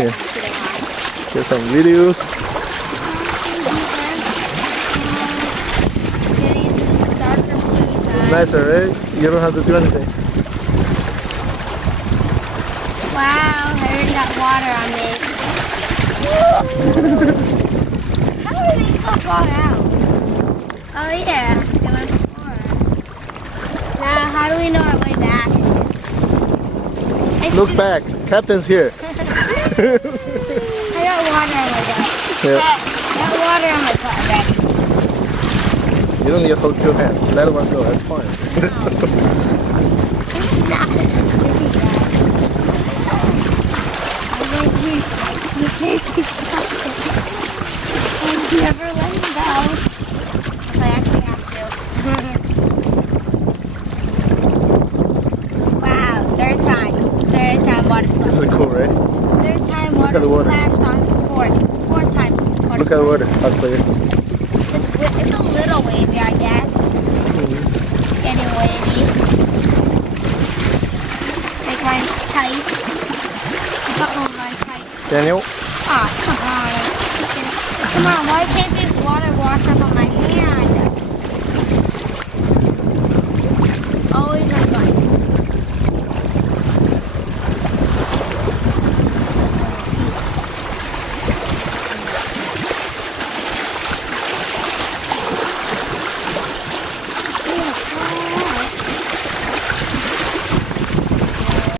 Yeah. Get some videos. Getting into the darker blue side. Nicer, right? You don't have to do anything. Wow, I already got water on me. How are they so far out? Oh yeah, they went before us. Now, how do we know our way back? Look back. Captain's here. I got water on my butt. Yeah. I got water on my butt already. You don't need to hold your hand. Let one go. That's fine. I'll never let him go. If I actually have to. Wow, third time water This splashed. is cool, right? Third time Look at water the water. splashed on fourth time water Look at the water. How clear. It's a little wavy, I guess. It's getting wavy. Like mine's tight. I got mine tight. Daniel, Aw, come on. Come on, why can't this water wash up on my hand?